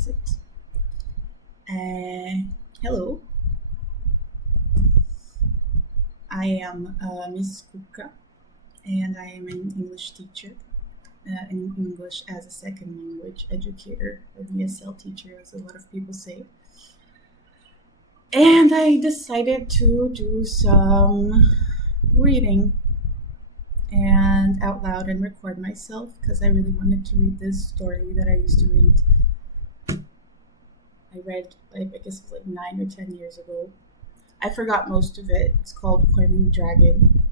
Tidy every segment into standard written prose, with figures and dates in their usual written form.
that's it. Hello, I am Miss Kupka, and I am an English teacher, an English as a second language educator, an ESL teacher, as a lot of people say. And I decided to do some reading and out loud and record myself because I really wanted to read this story that I used to read. I read, I guess it was like 9 or 10 years ago. I forgot most of it. It's called Coiling Dragon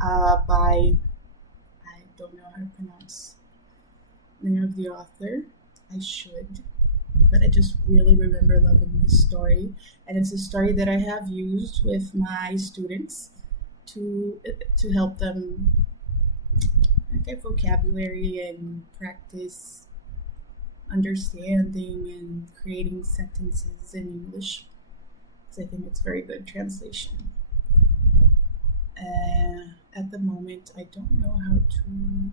by, I don't know how to pronounce the name of the author. I should, but I just really remember loving this story. And it's a story that I have used with my students to help them get vocabulary and practice understanding and creating sentences in English. Because I think it's very good translation. At the moment, I don't know how to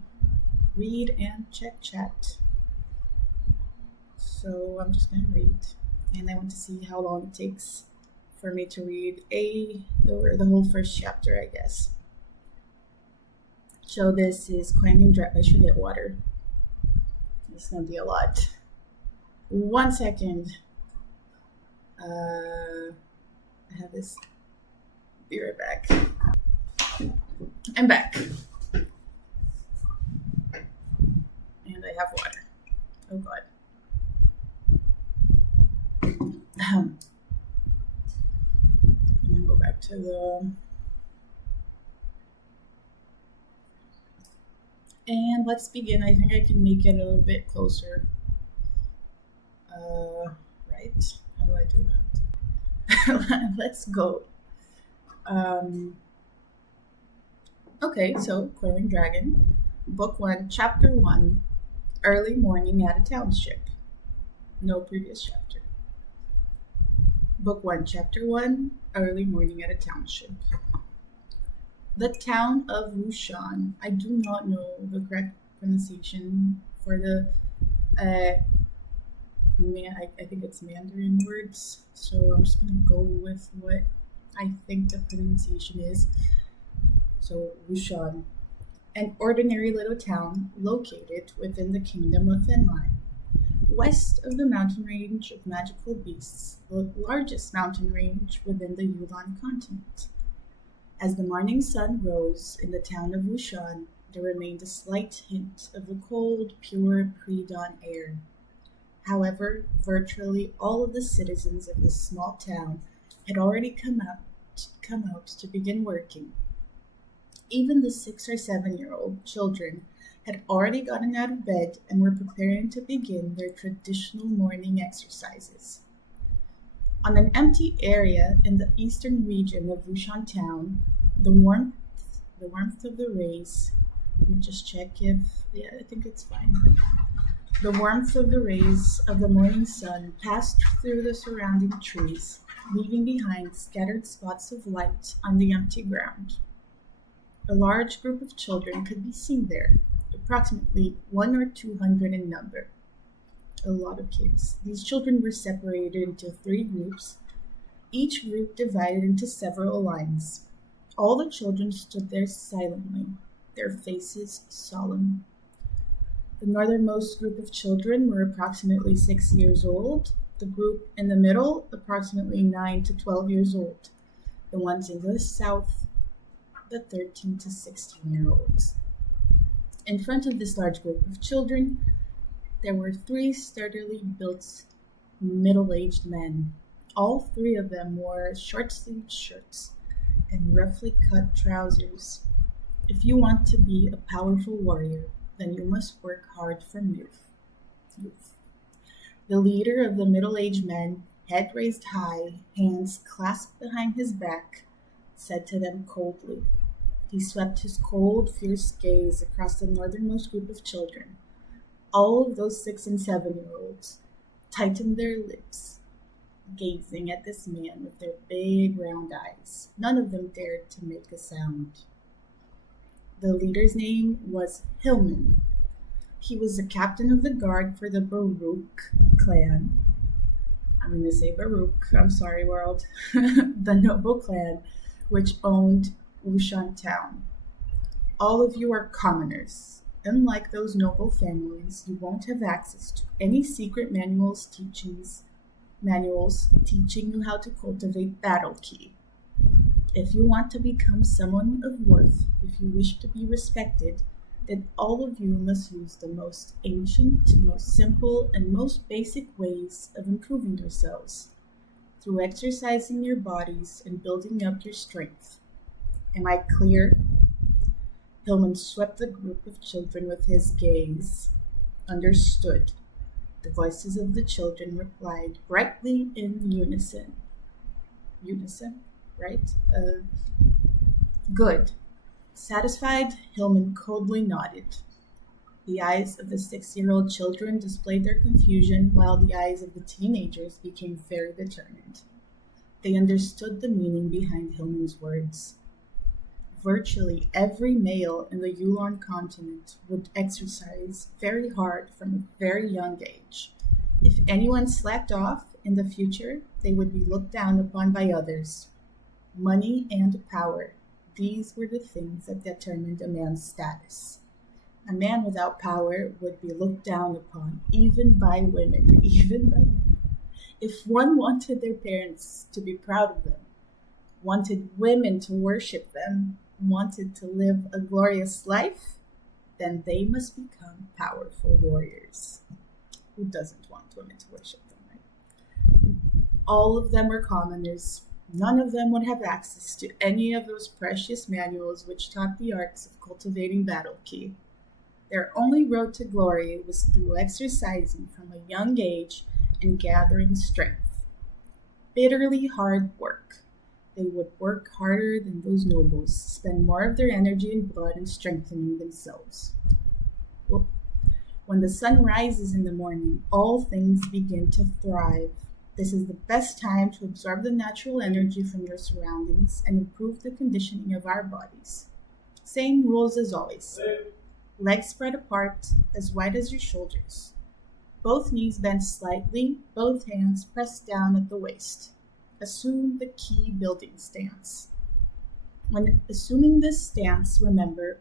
read and check chat. So I'm just going to read. And I want to see how long it takes for me to read the whole first chapter, I guess. So this is Coiling Dragon. I should get water. It's going to be a lot. 1 second. I have this. Be right back. I'm back. And I have water. Oh God. I'm gonna go back to the. And let's begin. I think I can make it a little bit closer. Right? How do I do that? Let's go. Okay, so Coiling Dragon, Book 1, Chapter 1, Early Morning at a Township. No previous chapter. Book 1, Chapter 1, Early Morning at a Township. The town of Wushan. I do not know the correct pronunciation for the I think it's Mandarin words, so I'm just gonna go with what I think the pronunciation is. So Wushan, an ordinary little town located within the kingdom of Fenlai, west of the mountain range of magical beasts, the largest mountain range within the Yulan continent. As the morning sun rose in the town of Wushan, there remained a slight hint of the cold, pure pre-dawn air. However, virtually all of the citizens of this small town had already come out to begin working. Even the 6 or 7-year-old children had already gotten out of bed and were preparing to begin their traditional morning exercises. On an empty area in the eastern region of Wushan town, the warmth of the rays. Let me just check I think it's fine. The warmth of the rays of the morning sun passed through the surrounding trees, leaving behind scattered spots of light on the empty ground. A large group of children could be seen there, approximately 100 or 200 in number. A lot of kids. These children were separated into 3 groups, each group divided into several lines. All the children stood there silently, their faces solemn. The northernmost group of children were approximately 6 years old, the group in the middle approximately 9 to 12 years old, the ones in the south, the 13 to 16-year-olds. In front of this large group of children, there were 3 sturdily built middle-aged men. All 3 of them wore short-sleeved shirts and roughly cut trousers. If you want to be a powerful warrior, then you must work hard from youth. The leader of the middle-aged men, head raised high, hands clasped behind his back, said to them coldly. He swept his cold, fierce gaze across the northernmost group of children. All of those 6 and 7-year-olds tightened their lips, gazing at this man with their big round eyes. None of them dared to make a sound. The leader's name was Hillman. He was the captain of the guard for the Baruch clan. I'm going to say Baruch, I'm sorry, world. The noble clan, which owned Wushan town. All of you are commoners. Unlike those noble families, you won't have access to any secret manuals teaching you how to cultivate battle ki. If you want to become someone of worth, if you wish to be respected, then all of you must use the most ancient, most simple, and most basic ways of improving yourselves through exercising your bodies and building up your strength. Am I clear? Hillman swept the group of children with his gaze. Understood. The voices of the children replied brightly in unison. Unison, right? Good. Satisfied, Hillman coldly nodded. The eyes of the 6-year-old children displayed their confusion, while the eyes of the teenagers became very determined. They understood the meaning behind Hillman's words. Virtually every male in the Yulon continent would exercise very hard from a very young age. If anyone slacked off in the future, they would be looked down upon by others. Money and power. These were the things that determined a man's status. A man without power would be looked down upon, even by women. If one wanted their parents to be proud of them, wanted women to worship them, wanted to live a glorious life, then they must become powerful warriors. Who doesn't want women to worship them, right? All of them were commoners. None of them would have access to any of those precious manuals which taught the arts of cultivating battle ki. Their only road to glory was through exercising from a young age and gathering strength. Bitterly hard work. They would work harder than those nobles, spend more of their energy and blood in strengthening themselves. When the sun rises in the morning, all things begin to thrive. This is the best time to absorb the natural energy from your surroundings and improve the conditioning of our bodies. Same rules as always. Legs spread apart, as wide as your shoulders. Both knees bent slightly, both hands pressed down at the waist. Assume the ki building stance. When assuming this stance, remember,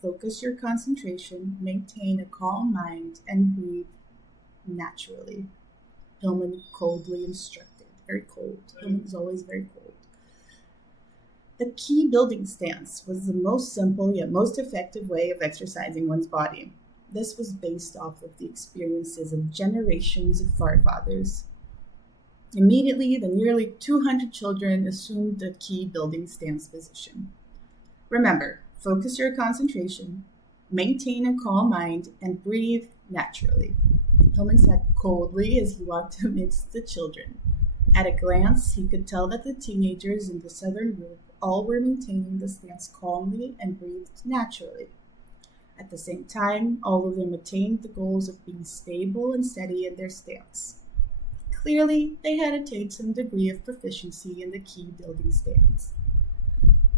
focus your concentration, maintain a calm mind, and breathe naturally. Hillman coldly instructed. Very cold. Hillman is always very cold. The ki building stance was the most simple yet most effective way of exercising one's body. This was based off of the experiences of generations of forefathers. Immediately, the nearly 200 children assumed the ki building stance position. Remember, focus your concentration, maintain a calm mind, and breathe naturally. Hillman said coldly as he walked amidst the children. At a glance, he could tell that the teenagers in the southern group all were maintaining the stance calmly and breathed naturally. At the same time, all of them attained the goals of being stable and steady in their stance. Clearly, they had attained some degree of proficiency in the ki building stance.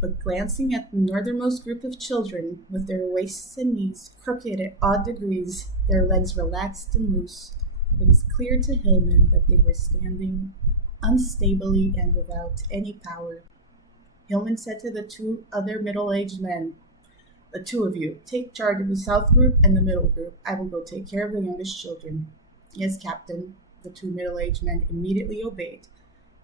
But glancing at the northernmost group of children, with their waists and knees crooked at odd degrees, their legs relaxed and loose, it was clear to Hillman that they were standing unstably and without any power. Hillman said to the 2 other middle-aged men, "The 2 of you, take charge of the south group and the middle group. I will go take care of the youngest children." "Yes, Captain." The 2 middle-aged men immediately obeyed,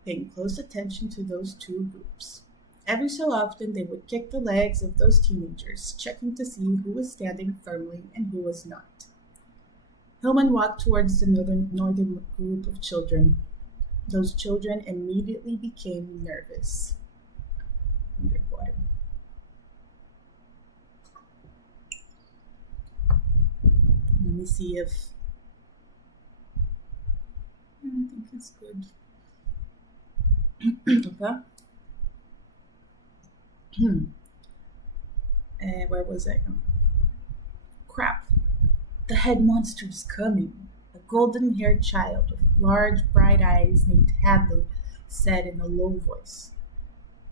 paying close attention to those 2 groups. Every so often, they would kick the legs of those teenagers, checking to see who was standing firmly and who was not. Hillman walked towards the northern group of children. Those children immediately became nervous. Underwater. Let me see if... I think it's good. Okay. Where was I? Oh. Crap. The head monster is coming. A golden-haired child with large, bright eyes named Hadley said in a low voice.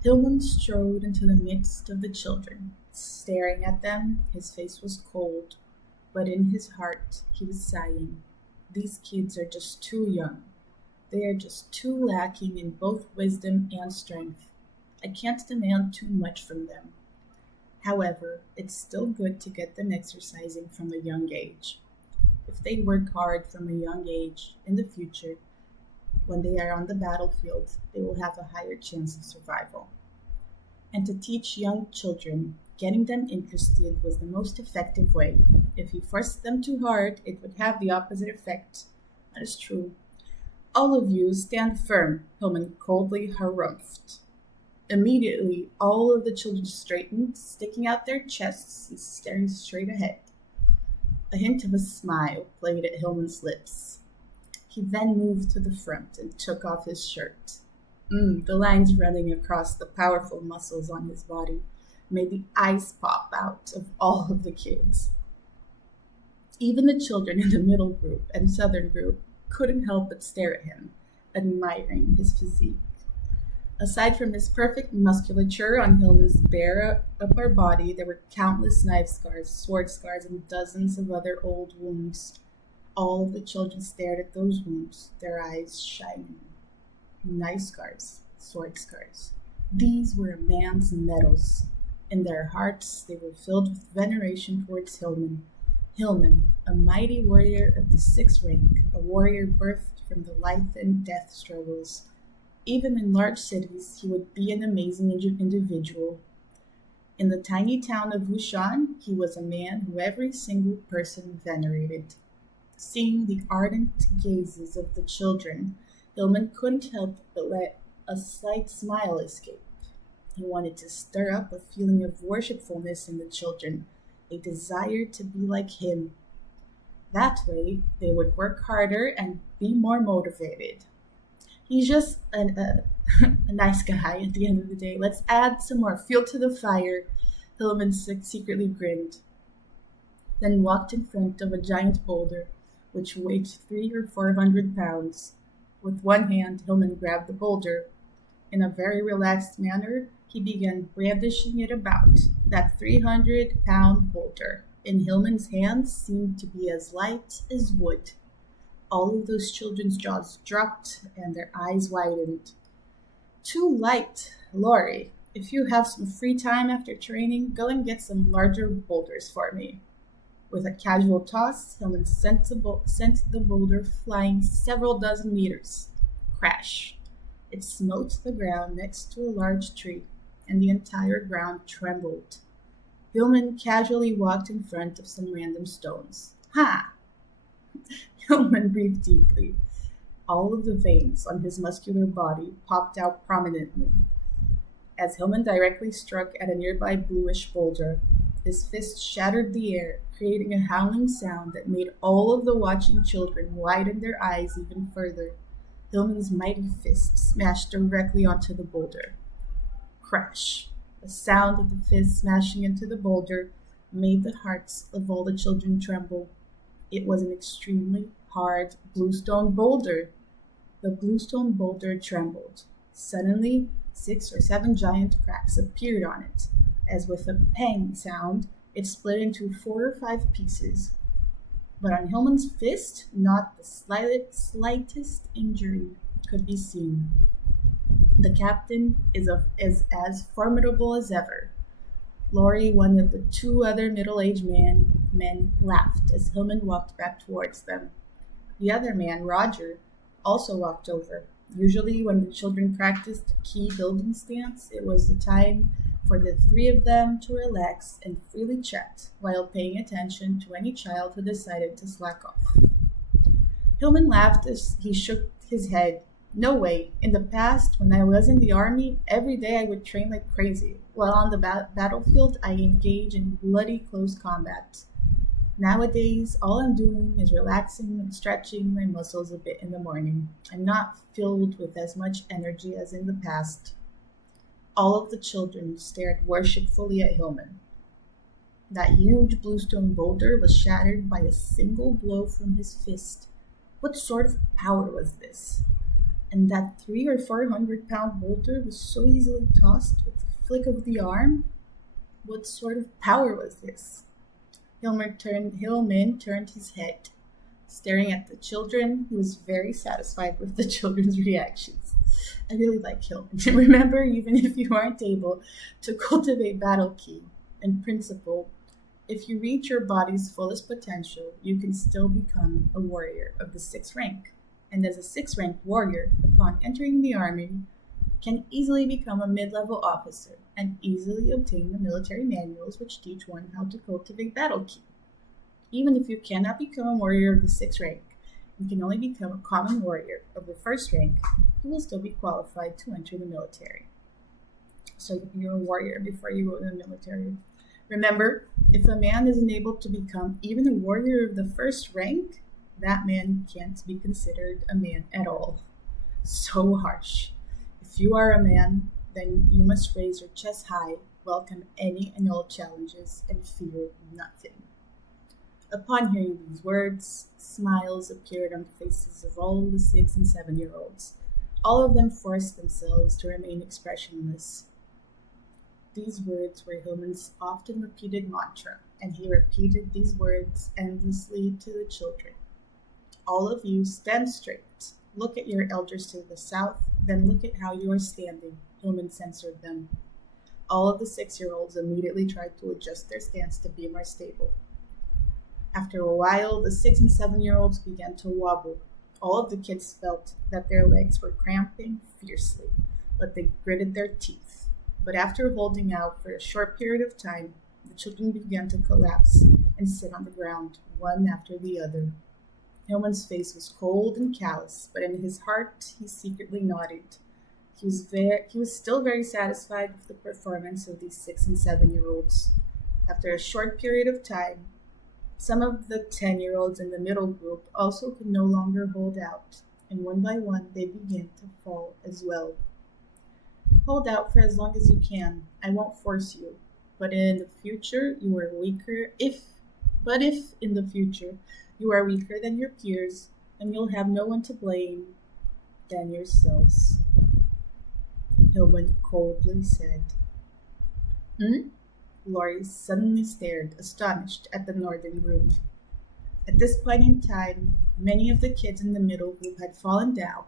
Hillman strode into the midst of the children. Staring at them, his face was cold. But in his heart, he was sighing. These kids are just too young. They are just too lacking in both wisdom and strength. I can't demand too much from them. However, it's still good to get them exercising from a young age. If they work hard from a young age, in the future, when they are on the battlefield, they will have a higher chance of survival. And to teach young children, getting them interested was the most effective way. If you forced them too hard, it would have the opposite effect. That is true. All of you stand firm, Hillman coldly harumphed. Immediately, all of the children straightened, sticking out their chests and staring straight ahead. A hint of a smile played at Hillman's lips. He then moved to the front and took off his shirt. The lines running across the powerful muscles on his body made the eyes pop out of all of the kids. Even the children in the middle group and southern group couldn't help but stare at him, admiring his physique. Aside from his perfect musculature on Hillman's bare upper body, there were countless knife scars, sword scars, and dozens of other old wounds. All of the children stared at those wounds, their eyes shining. Knife scars, sword scars. These were a man's medals. In their hearts, they were filled with veneration towards Hillman. Hillman, a mighty warrior of the sixth rank, a warrior birthed from the life and death struggles. Even in large cities, he would be an amazing individual. In the tiny town of Wushan, he was a man who every single person venerated. Seeing the ardent gazes of the children, Hillman couldn't help but let a slight smile escape. He wanted to stir up a feeling of worshipfulness in the children, a desire to be like him. That way, they would work harder and be more motivated. He's just a nice guy at the end of the day. Let's add some more fuel to the fire, Hillman secretly grinned, then walked in front of a giant boulder, which weighed 300 or 400 pounds. With one hand, Hillman grabbed the boulder. In a very relaxed manner, he began brandishing it about. That 300-pound boulder in Hillman's hands seemed to be as light as wood. All of those children's jaws dropped and their eyes widened. Too light, Laurie. If you have some free time after training, go and get some larger boulders for me. With a casual toss, Hillman sent the boulder flying several dozen meters. Crash! It smote the ground next to a large tree, and the entire ground trembled. Hillman casually walked in front of some random stones. Ha! Hillman breathed deeply. All of the veins on his muscular body popped out prominently. As Hillman directly struck at a nearby bluish boulder, his fist shattered the air, creating a howling sound that made all of the watching children widen their eyes even further. Hillman's mighty fist smashed directly onto the boulder. Crash! The sound of the fist smashing into the boulder made the hearts of all the children tremble. It was an extremely hard bluestone boulder. The bluestone boulder trembled. Suddenly, 6 or 7 giant cracks appeared on it. As with a pang sound, it split into 4 or 5 pieces. But on Hillman's fist, not the slightest injury could be seen. The captain is as formidable as ever. Laurie, one of the 2 other middle-aged men, laughed as Hillman walked back towards them. The other man, Roger, also walked over. Usually when the children practiced a key building stance, it was the time for the 3 of them to relax and freely chat while paying attention to any child who decided to slack off. Hillman laughed as he shook his head. No way. In the past, when I was in the army, every day I would train like crazy. While on the battlefield, I engage in bloody close combat. Nowadays, all I'm doing is relaxing and stretching my muscles a bit in the morning. I'm not filled with as much energy as in the past. All of the children stared worshipfully at Hillman. That huge bluestone boulder was shattered by a single blow from his fist. What sort of power was this? And that 300 or 400-pound boulder was so easily tossed with a flick of the arm? What sort of power was this? Hillman turned his head, staring at the children. He was very satisfied with the children's reactions. I really like Hillman. Remember, even if you aren't able to cultivate battle key and principle, if you reach your body's fullest potential, you can still become a warrior of the sixth rank. And as a sixth rank warrior, upon entering the army, can easily become a mid-level officer and easily obtain the military manuals which teach one how to cultivate battle key. Even if you cannot become a warrior of the sixth rank, you can only become a common warrior of the first rank, you will still be qualified to enter the military. So you're a warrior before you go to the military. Remember, if a man isn't able to become even a warrior of the first rank, that man can't be considered a man at all. So harsh. If you are a man, then you must raise your chest high, welcome any and all challenges, and fear nothing. Upon hearing these words, smiles appeared on the faces of all the 6 and 7-year-olds. All of them forced themselves to remain expressionless. These words were Hillman's often repeated mantra, and he repeated these words endlessly to the children. All of you stand straight. Look at your elders to the south, then look at how you are standing. Hillman censored them. All of the 6-year-olds immediately tried to adjust their stance to be more stable. After a while, the 6 and 7-year-olds began to wobble. All of the kids felt that their legs were cramping fiercely, but they gritted their teeth. But after holding out for a short period of time, the children began to collapse and sit on the ground, one after the other. Hillman's face was cold and callous, but in his heart he secretly nodded. He was still very satisfied with the performance of these 6 and 7-year-olds. After a short period of time, some of the 10-year-olds in the middle group also could no longer hold out, and one by one they began to fall as well. Hold out for as long as you can. I won't force you, but in the future you are weaker. If in the future you are weaker than your peers, and you'll have no one to blame than yourselves. Hillman coldly said. Laurie suddenly stared, astonished, at the northern group. At this point in time, many of the kids in the middle group had fallen down,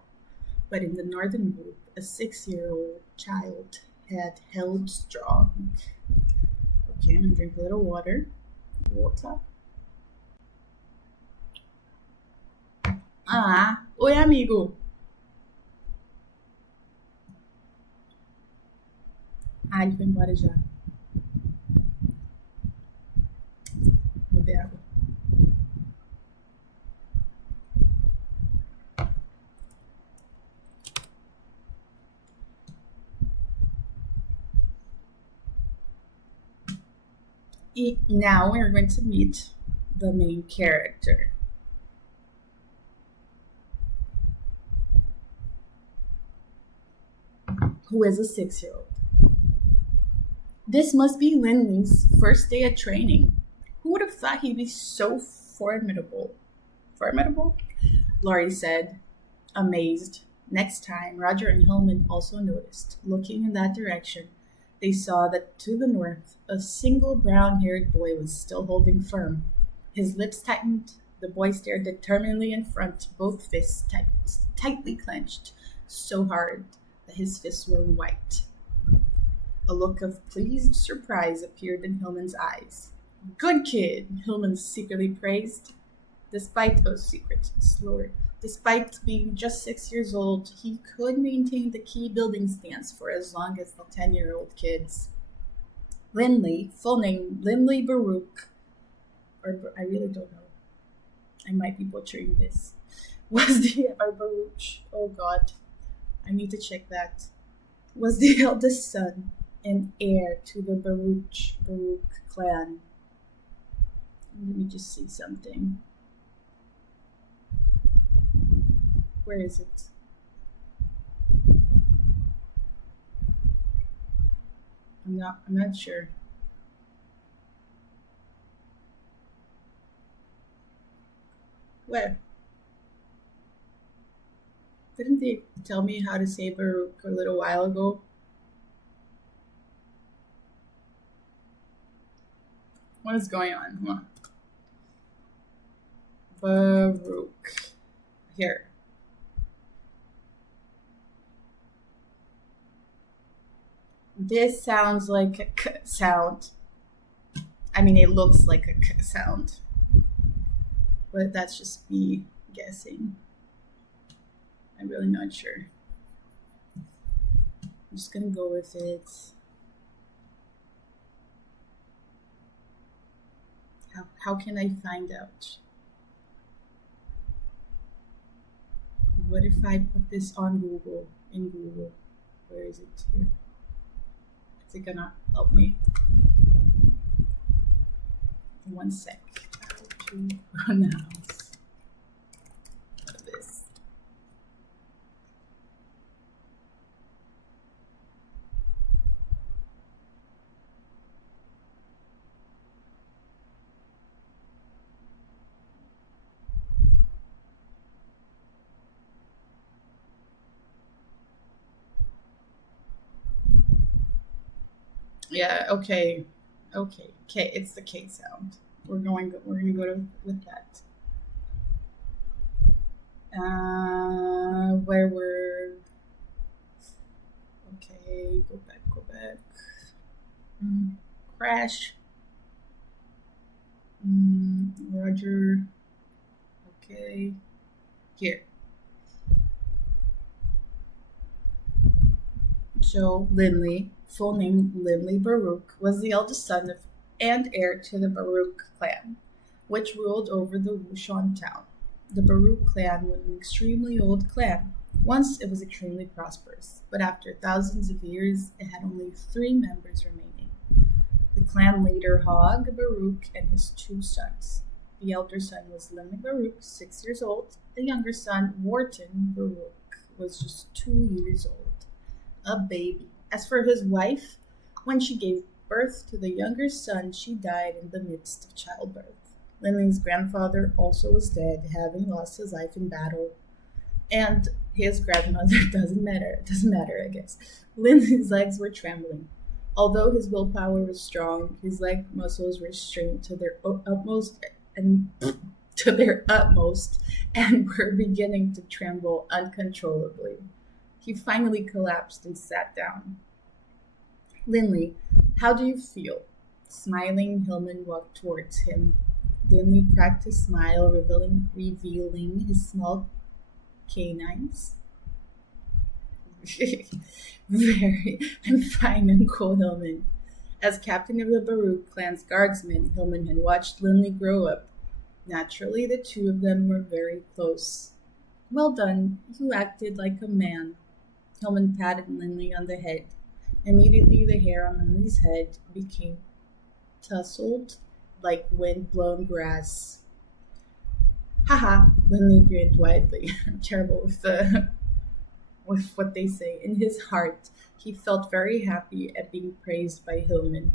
but in the northern group, a 6-year-old child had held strong. Okay, I'm gonna drink a little water. Oi, amigo. Ele foi embora já. Vou beber água. Now we're going to meet the main character. Who is a 6-year-old. This must be Lindley's first day at training. Who would have thought he'd be so formidable? Formidable? Laurie said, amazed. Next time, Roger and Hillman also noticed. Looking in that direction, they saw that to the north, a single brown-haired boy was still holding firm. His lips tightened. The boy stared determinedly in front, both fists tightly clenched, so hard that his fists were white. A look of pleased surprise appeared in Hillman's eyes. Good kid, Hillman secretly praised. Despite being just 6 years old, he could maintain the key building stance for as long as the 10-year-old kids. Lindley, full name Lindley Baruch, or I really don't know. I might be butchering this. Baruch. Oh God, I need to check that. Was the eldest son and heir to the Baruch clan. Let me just see something. Where is it? I'm not sure. Where? Didn't they tell me how to say Baruch a little while ago? What is going on? Huh? Baruch. Here. This sounds like a k sound. I mean, it looks like a k sound, but that's just me guessing. I'm really not sure. I'm just gonna go with it. How can I find out? What if I put this on Google? In Google. Where is it here? Is it gonna help me? One sec. How to pronounce this? Yeah, okay. Okay. K, it's the K sound. We're gonna go with that. Where we're okay, go back. Mm, crash. Roger. Okay. Here. Joe Linley, full name Linley Baruch, was the eldest son of and heir to the Baruch clan, which ruled over the Wushan town. The Baruch clan was an extremely old clan. Once it was extremely prosperous, but after thousands of years, it had only 3 members remaining. The clan leader Hog Baruch and his 2 sons. The elder son was Linley Baruch, 6 years old. The younger son, Wharton Baruch, was just 2 years old. A baby. As for his wife, when she gave birth to the younger son, she died in the midst of childbirth. Linley's grandfather also was dead, having lost his life in battle. And his grandmother doesn't matter, I guess. Linley's legs were trembling. Although his willpower was strong, his leg muscles were strained to their utmost and were beginning to tremble uncontrollably. He finally collapsed and sat down. Linley, how do you feel? Smiling, Hillman walked towards him. Linley cracked his smile, revealing his small canines. Very, I'm fine, Uncle Hillman. As captain of the Baruch clan's guardsmen, Hillman had watched Linley grow up. Naturally, the two of them were very close. Well done, you acted like a man. Hillman patted Linley on the head. Immediately, the hair on Linley's head became tousled like wind-blown grass. Haha, Linley grinned widely. I'm terrible with what they say. In his heart, he felt very happy at being praised by Hillman.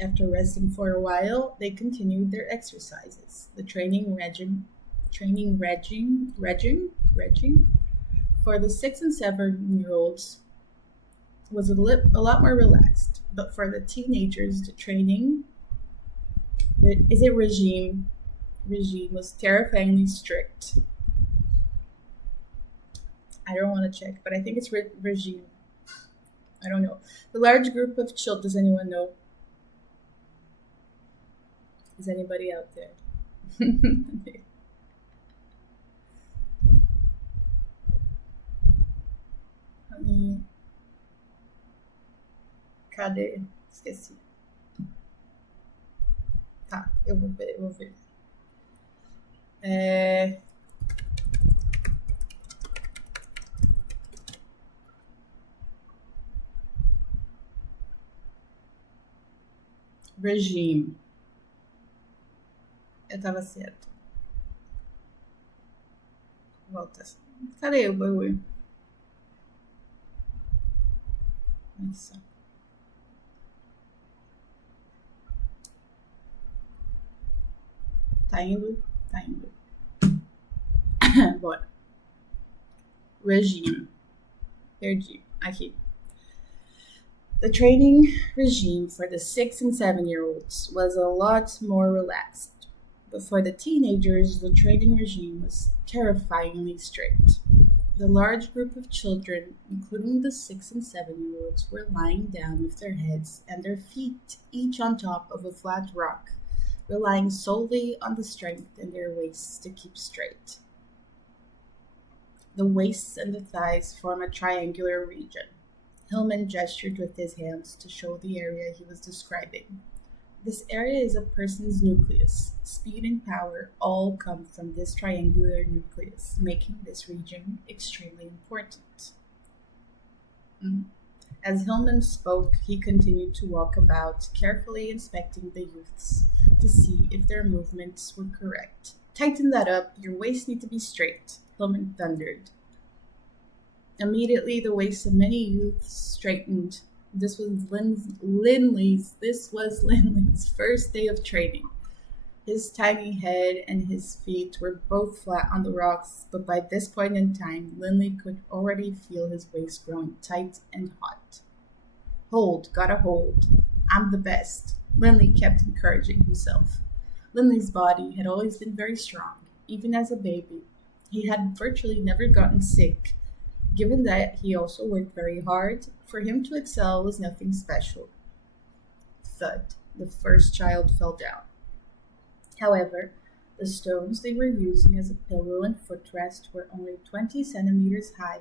After resting for a while, they continued their exercises. The training regime for the 6 and 7-year-olds was a lot more relaxed, but for the teenagers, the training regime was terrifyingly strict. I don't want to check, but I think it's regime. I don't know. The large group of children. Does anyone know? Is anybody out there? Cadê? Esqueci. Tá, eu vou ver. Regime. Eu tava certo. Volta. Cadê o bagulho? Nossa. Tá indo. Bora. Regime. Perdi. Aqui. The training regime for the 6 and 7-year-olds was a lot more relaxed, But for the teenagers, the training regime was terrifyingly strict. The large group of children, including the 6 and 7-year olds, were lying down with their heads and their feet each on top of a flat rock, relying solely on the strength in their waists to keep straight. The waists and the thighs form a triangular region. Hillman gestured with his hands to show the area he was describing. This area is a person's nucleus. Speed and power all come from this triangular nucleus, making this region extremely important. Mm. As Hillman spoke, he continued to walk about, carefully inspecting the youths to see if their movements were correct. Tighten that up, your waists need to be straight, Hillman thundered. Immediately, the waists of many youths straightened. This was Lindley's first day of training. His tiny head and his feet were both flat on the rocks, but by this point in time, Lindley could already feel his waist growing tight and hot. Hold, gotta hold. I'm the best, Lindley kept encouraging himself. Lindley's body had always been very strong, even as a baby. He had virtually never gotten sick. Given that he also worked very hard, for him to excel was nothing special. Thud, the first child fell down. However, the stones they were using as a pillow and footrest were only 20 centimeters high,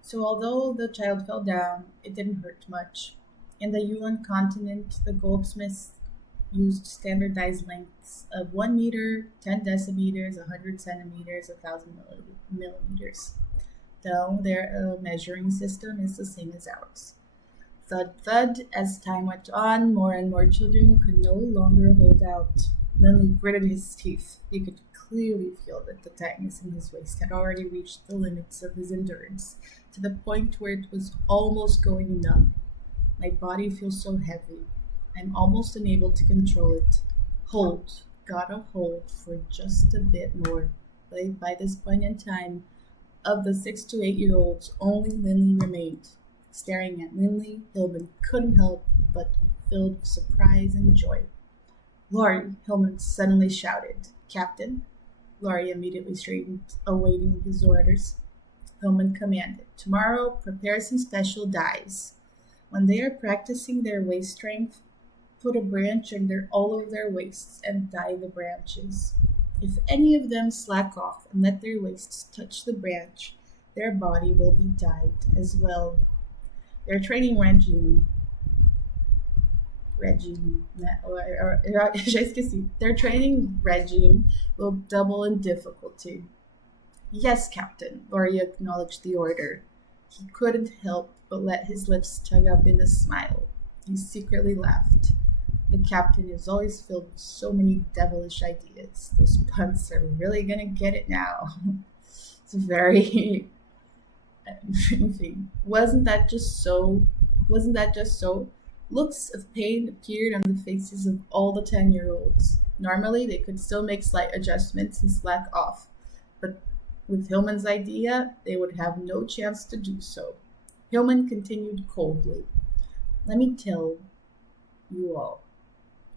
so although the child fell down, it didn't hurt much. In the Yuan continent, the goldsmiths used standardized lengths of 1 meter, 10 decimeters, 100 centimeters, 1,000 millimeters, though their measuring system is the same as ours. Thud, thud, as time went on, more and more children could no longer hold out. Lindley gritted his teeth. He could clearly feel that the tightness in his waist had already reached the limits of his endurance, to the point where it was almost going numb. My body feels so heavy. I'm almost unable to control it. Hold. Gotta hold for just a bit more. By this point in time, of the 6 to 8-year-olds, only Lindley remained. Staring at Lindley, Hillman couldn't help but be filled with surprise and joy. Laurie, Hillman suddenly shouted. Captain? Laurie immediately straightened, awaiting his orders. Hillman commanded. Tomorrow, prepare some special dies. When they are practicing their waist strength, put a branch under all of their waists and tie the branches. If any of them slack off and let their waists touch the branch, their body will be tied as well. Their training regime, já esqueci. Their training regime will double in difficulty. Yes, Captain, Laurie acknowledged the order. He couldn't help but let his lips tug up in a smile. He secretly laughed. The captain is always filled with so many devilish ideas. Those punts are really gonna get it now. It's very Wasn't that just so? Looks of pain appeared on the faces of all the 10-year-olds. Normally, they could still make slight adjustments and slack off, but with Hillman's idea, they would have no chance to do so. Hillman continued coldly. Let me tell you all.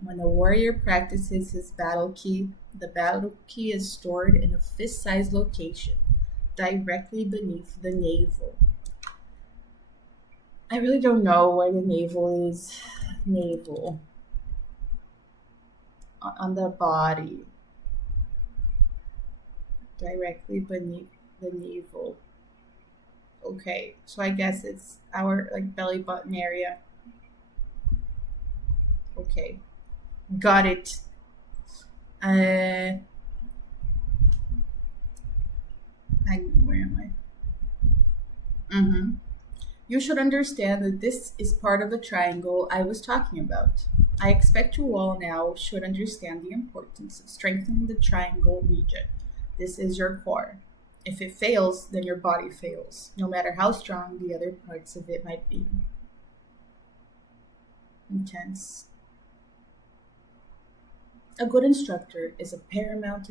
When a warrior practices his battle key, the battle key is stored in a fist-sized location, directly beneath the navel. I really don't know where the navel is. Navel. On the body. Directly beneath the navel. Okay, so I guess it's our belly button area. Okay. Got it. Where am I? You should understand that this is part of the triangle I was talking about. I expect you all now should understand the importance of strengthening the triangle region. This is your core. If it fails, then your body fails, no matter how strong the other parts of it might be. Intense. A good instructor is of paramount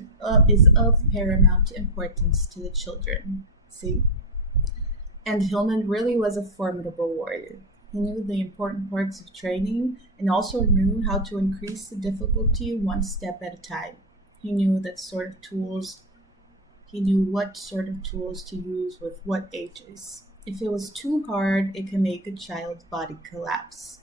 importance to the children. See? And Hillman really was a formidable warrior. He knew the important parts of training and also knew how to increase the difficulty one step at a time. He knew that sort of tools He knew what sort of tools to use with what ages. If it was too hard, it could make a child's body collapse.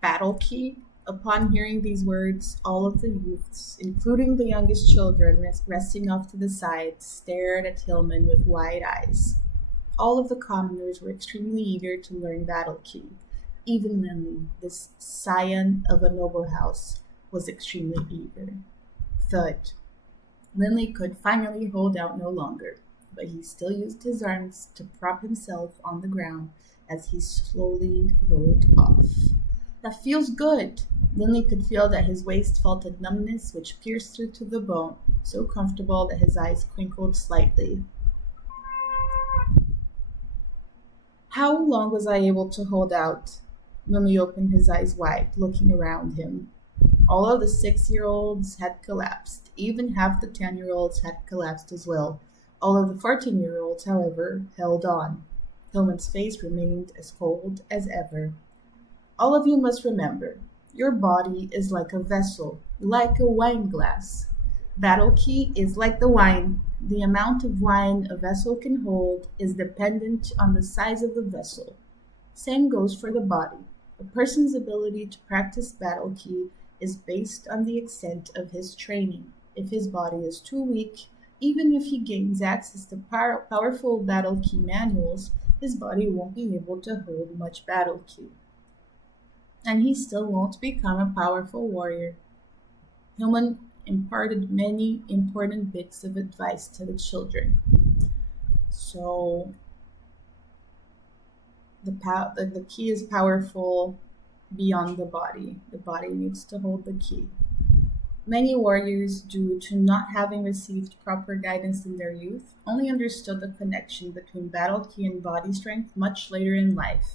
Battle key? Upon hearing these words, all of the youths, including the youngest children resting off to the side, stared at Hillman with wide eyes. All of the commoners were extremely eager to learn battle key. Even Lindley, this scion of a noble house, was extremely eager. Thud. Lindley could finally hold out no longer, but he still used his arms to prop himself on the ground as he slowly rolled off. That feels good. Lindley could feel that his waist felt a numbness which pierced through to the bone, so comfortable that his eyes twinkled slightly. How long was I able to hold out? Lindley opened his eyes wide, looking around him. All of the 6-year-olds had collapsed. Even half the 10-year-olds had collapsed as well. All of the 14-year-olds, however, held on. Hillman's face remained as cold as ever. All of you must remember, your body is like a vessel, like a wine glass. Battle key is like the wine. The amount of wine a vessel can hold is dependent on the size of the vessel. Same goes for the body. A person's ability to practice battle key is based on the extent of his training. If his body is too weak, even if he gains access to powerful battle key manuals, his body won't be able to hold much battle key. And he still won't become a powerful warrior. Hillman imparted many important bits of advice to the children. So, the key is powerful beyond the body. The body needs to hold the key. Many warriors, due to not having received proper guidance in their youth, only understood the connection between battle key and body strength much later in life.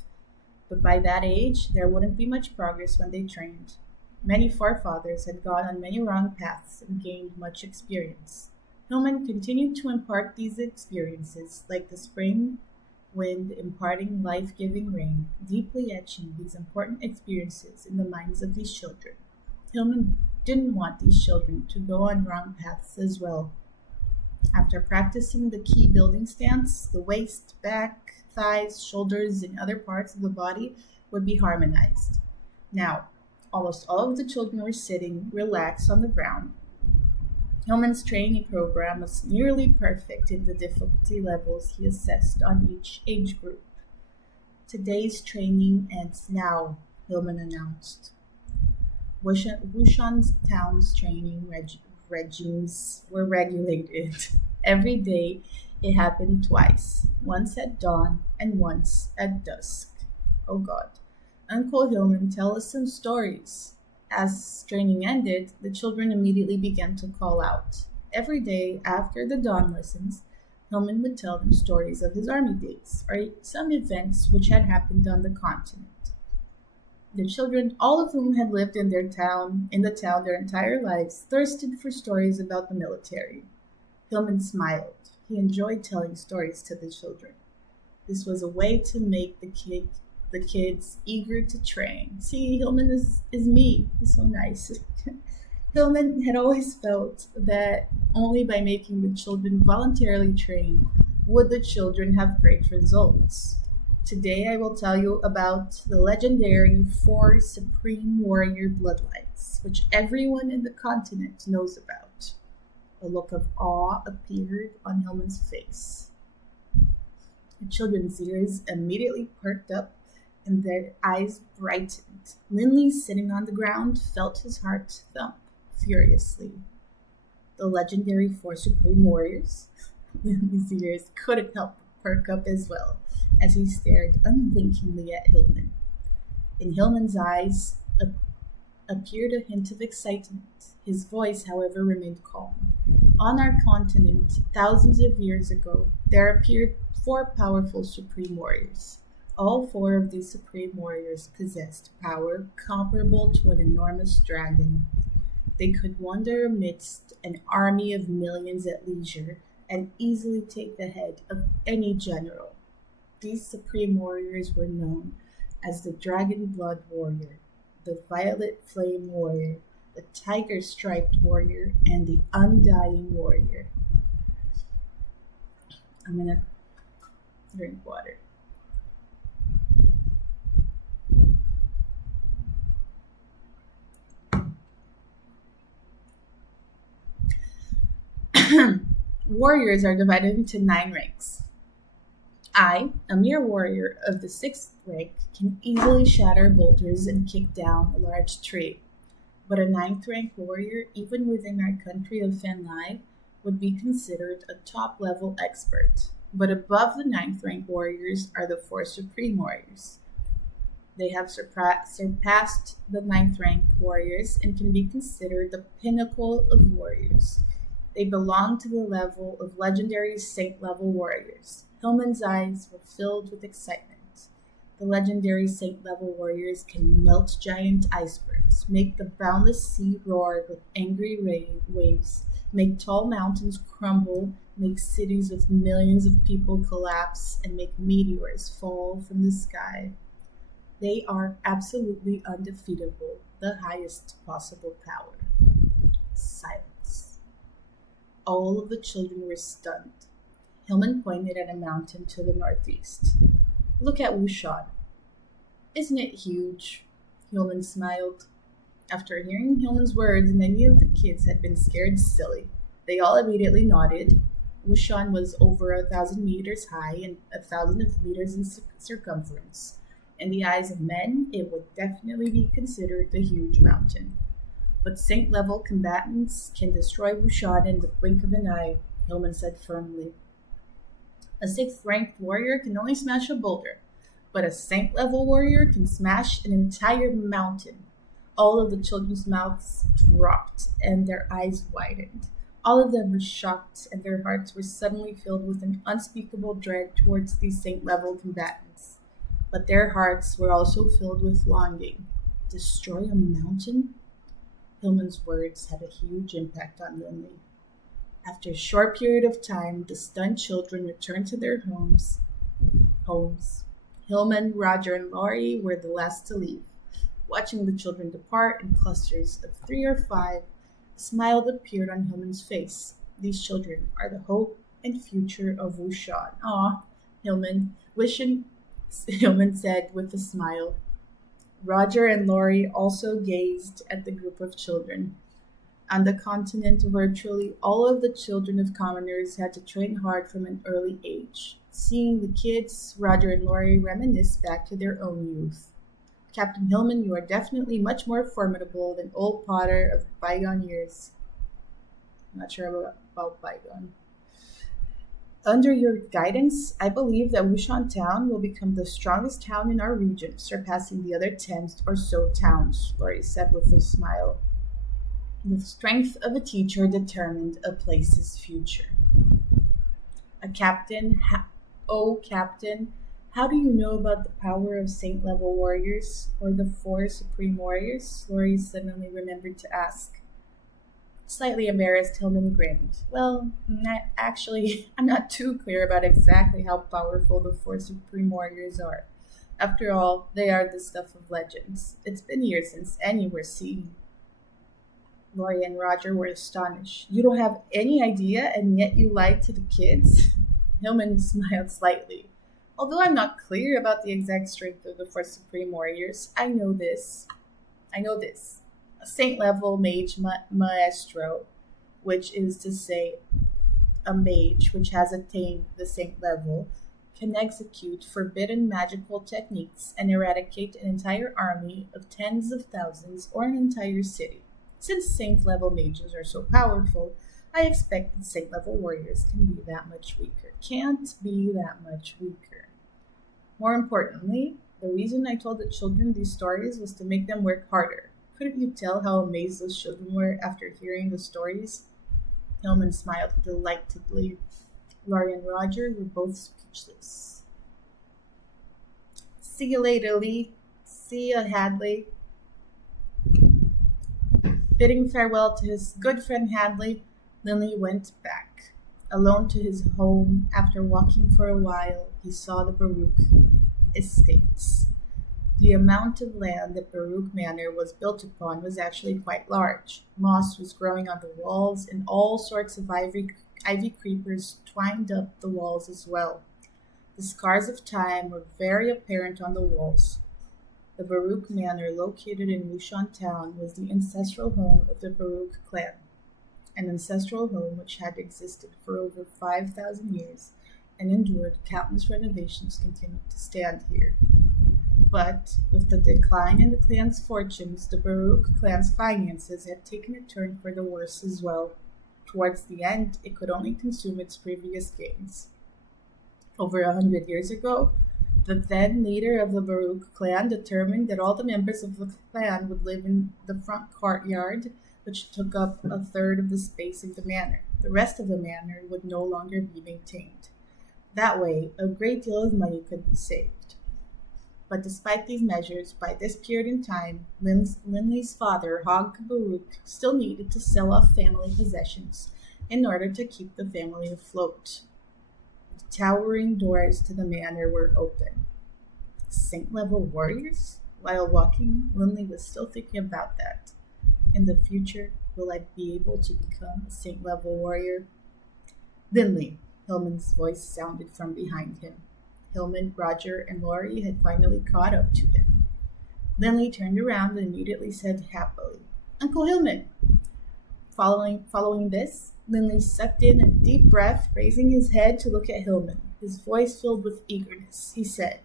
But by that age, there wouldn't be much progress when they trained. Many forefathers had gone on many wrong paths and gained much experience. Hillman continued to impart these experiences, like the spring wind imparting life-giving rain, deeply etching these important experiences in the minds of these children. Hillman didn't want these children to go on wrong paths as well. After practicing the key building stance, the waist, back, thighs, shoulders, and other parts of the body would be harmonized. Now, almost all of the children were sitting relaxed on the ground. Hillman's training program was nearly perfect in the difficulty levels he assessed on each age group. Today's training ends now, Hillman announced. Wushan's town's training regimes were regulated. Every day it happened twice, once at dawn and once at dusk. Oh God. Uncle Hillman, tell us some stories. As training ended, the children immediately began to call out. Every day after the dawn lessons, Hillman would tell them stories of his army days or some events which had happened on the continent. The children, all of whom had lived in the town their entire lives, thirsted for stories about the military. Hillman smiled. He enjoyed telling stories to the children. This was a way to make the kids eager to train. See, Hillman is me. He's so nice. Hillman had always felt that only by making the children voluntarily train would the children have great results. Today I will tell you about the legendary 4 Supreme Warrior bloodlines, which everyone in the continent knows about. A look of awe appeared on Hillman's face. The children's ears immediately perked up and their eyes brightened. Lindley, sitting on the ground, felt his heart thump furiously. The legendary 4 Supreme Warriors? Lindley's ears couldn't help but perk up as well, as he stared unblinkingly at Hillman. In Hillman's eyes appeared a hint of excitement. His voice, however, remained calm. On our continent, thousands of years ago, there appeared 4 powerful Supreme Warriors. All 4 of these Supreme Warriors possessed power comparable to an enormous dragon. They could wander amidst an army of millions at leisure and easily take the head of any general. These Supreme Warriors were known as the Dragon Blood Warrior, the Violet Flame Warrior, the tiger-striped warrior, and the undying warrior. I'm gonna drink water. Warriors are divided into 9 ranks. I, a mere warrior of the 6th rank, can easily shatter boulders and kick down a large tree. But a 9th rank warrior, even within our country of Fenlai, would be considered a top level expert. But above the 9th rank warriors are the 4 supreme warriors. They have surpassed the 9th rank warriors and can be considered the pinnacle of warriors. They belong to the level of legendary saint level warriors. Hillman's eyes were filled with excitement. The legendary saint level warriors can melt giant icebergs, make the boundless sea roar with angry waves, make tall mountains crumble, make cities with millions of people collapse, and make meteors fall from the sky. They are absolutely undefeatable, the highest possible power. Silence. All of the children were stunned. Hillman pointed at a mountain to the northeast. Look at Wushan. Isn't it huge? Hillman smiled. After hearing Hillman's words, many of the kids had been scared silly. They all immediately nodded. Wushan was over 1,000 meters high and 1,000 meters in circumference. In the eyes of men, it would definitely be considered a huge mountain. But saint-level combatants can destroy Wushan in the blink of an eye, Hillman said firmly. A 6th-ranked warrior can only smash a boulder, but a saint-level warrior can smash an entire mountain. All of the children's mouths dropped and their eyes widened. All of them were shocked, and their hearts were suddenly filled with an unspeakable dread towards these saint-level combatants. But their hearts were also filled with longing. Destroy a mountain? Hillman's words had a huge impact on Lindley. After a short period of time, the stunned children returned to their homes. Hillman, Roger, and Laurie were the last to leave. Watching the children depart in clusters of 3 or 5, a smile appeared on Hillman's face. These children are the hope and future of Wushan. Aw, Hillman said with a smile. Roger and Laurie also gazed at the group of children. On the continent, virtually all of the children of commoners had to train hard from an early age. Seeing the kids, Roger and Laurie reminisced back to their own youth. Captain Hillman, you are definitely much more formidable than old Potter of bygone years. I'm not sure about bygone. Under your guidance, I believe that Wushan Town will become the strongest town in our region, surpassing the other 10 or so towns, Laurie said with a smile. The strength of a teacher determined a place's future. A captain, Captain, how do you know about the power of saint-level warriors, or the 4 supreme warriors? Laurie suddenly remembered to ask. Slightly embarrassed, Hillman grinned. Well, I'm not too clear about exactly how powerful the 4 supreme warriors are. After all, they are the stuff of legends. It's been years since any were seen. Laurie and Roger were astonished. You don't have any idea, and yet you lied to the kids? Hillman smiled slightly. Although I'm not clear about the exact strength of the 4 supreme warriors, I know this. A saint-level mage maestro, which is to say a mage which has attained the saint level, can execute forbidden magical techniques and eradicate an entire army of tens of thousands or an entire city. Since saint-level mages are so powerful, I expect that saint-level warriors can't be that much weaker. More importantly, the reason I told the children these stories was to make them work harder. Couldn't you tell how amazed those children were after hearing the stories? Hillman smiled delightedly. Laurie and Roger were both speechless. See you later, Lee. See ya, Hadley. Bidding farewell to his good friend Hadley, Lindley went back. Alone to his home, after walking for a while, he saw the Baruch estates. The amount of land that Baruch Manor was built upon was actually quite large. Moss was growing on the walls, and all sorts of ivy creepers twined up the walls as well. The scars of time were very apparent on the walls. The Baruch Manor, located in Lushan town, was the ancestral home of the Baruch clan, an ancestral home which had existed for over 5,000 years and endured countless renovations continued to stand here. But with the decline in the clan's fortunes, the Baruch clan's finances had taken a turn for the worse as well. Towards the end, it could only consume its previous gains. Over 100 years ago, the then leader of the Baruch clan determined that all the members of the clan would live in the front courtyard, which took up a third of the space of the manor. The rest of the manor would no longer be maintained. That way, a great deal of money could be saved. But despite these measures, by this period in time, Linley's father, Hog Baruch, still needed to sell off family possessions in order to keep the family afloat. The towering doors to the manor were open. Saint-level warriors? While walking, Linley was still thinking about that. In the future, will I be able to become a saint-level warrior? Linley, Hillman's voice sounded from behind him. Hillman, Roger, and Laurie had finally caught up to him. Linley turned around and immediately said happily, "Uncle Hillman!" Following this, Linley sucked in a deep breath, raising his head to look at Hillman. His voice filled with eagerness. He said,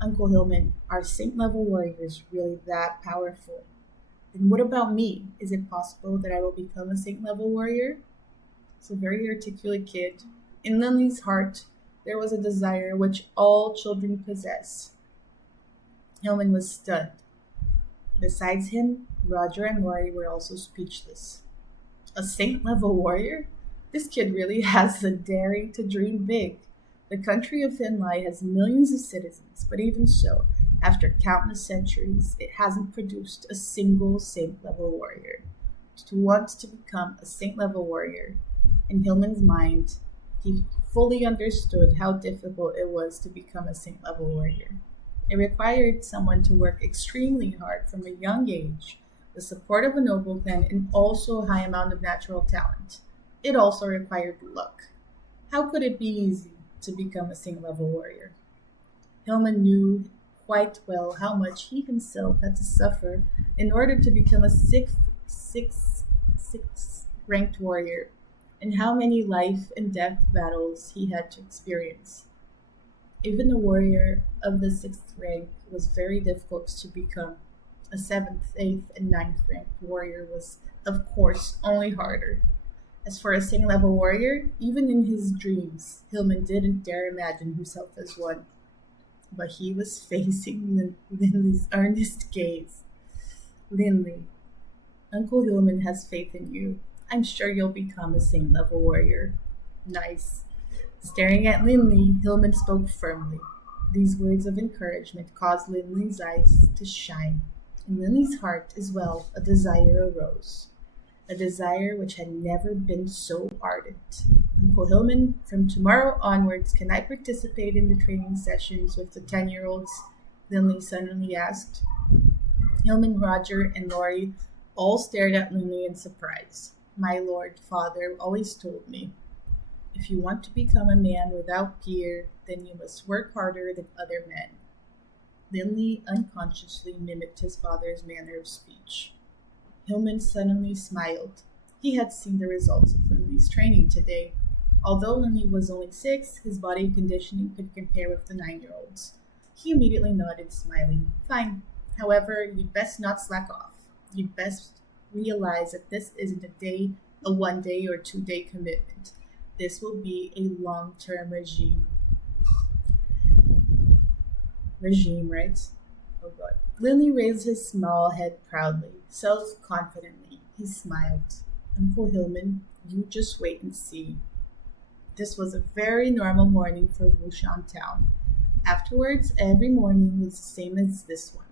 "Uncle Hillman, are saint-level warriors really that powerful? Then what about me? Is it possible that I will become a saint-level warrior?" It's a very articulate kid. In Linley's heart, there was a desire which all children possess. Hillman was stunned. Besides him, Roger and Laurie were also speechless. A saint-level warrior? This kid really has the daring to dream big. The country of Finlay has millions of citizens, but even so, after countless centuries, it hasn't produced a single saint-level warrior. To want to become a saint-level warrior, in Hillman's mind, he fully understood how difficult it was to become a saint-level warrior. It required someone to work extremely hard from a young age, the support of a noble clan, and also a high amount of natural talent. It also required luck. How could it be easy to become a saint-level warrior? Hillman knew quite well how much he himself had to suffer in order to become a sixth ranked warrior, and how many life and death battles he had to experience. Even a warrior of the 6th rank was very difficult to become. A 7th, 8th, and 9th ranked warrior was, of course, only harder. As for a saint-level warrior, even in his dreams, Hillman didn't dare imagine himself as one. But he was facing Linley's earnest gaze. "Linley, Uncle Hillman has faith in you. I'm sure you'll become a saint-level warrior." "Nice." Staring at Linley, Hillman spoke firmly. These words of encouragement caused Linley's eyes to shine. In Linley's heart as well, a desire arose. A desire which had never been so ardent. "Uncle Hillman, from tomorrow onwards, can I participate in the training sessions with the 10-year-olds? Linley suddenly asked. Hillman, Roger, and Laurie all stared at Linley in surprise. My lord father always told me, if you want to become a man without fear, then you must work harder than other men. Linley unconsciously mimicked his father's manner of speech. Hillman suddenly smiled. He had seen the results of Linley's training today. Although Linley was only 6, his body conditioning could compare with the 9-year-old's. He immediately nodded, smiling. Fine. However, you'd best not slack off. You'd best realize that this isn't a 1 day or 2 day commitment. This will be a long-term regime. Regime, right? Oh God. Linley raised his small head proudly, self-confidently. He smiled. Uncle Hillman, you just wait and see. This was a very normal morning for Wushan Town. Afterwards, every morning was the same as this one.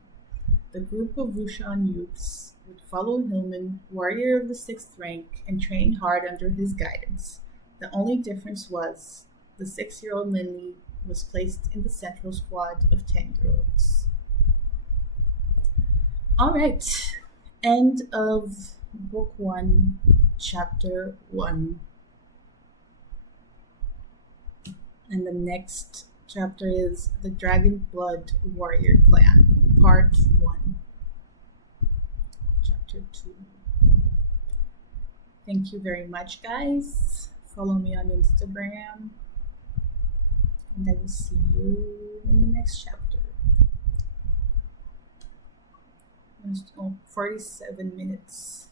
The group of Wushan youths would follow Hillman, warrior of the 6th rank, and train hard under his guidance. The only difference was the 6-year-old Linley was placed in the central squad of 10-year-olds. All right. End of book one, chapter one. And the next chapter is the Dragon Blood Warrior Clan, part one, chapter two. Thank you very much, guys. Follow me on Instagram, and I will see you in the next chapter. 47 minutes.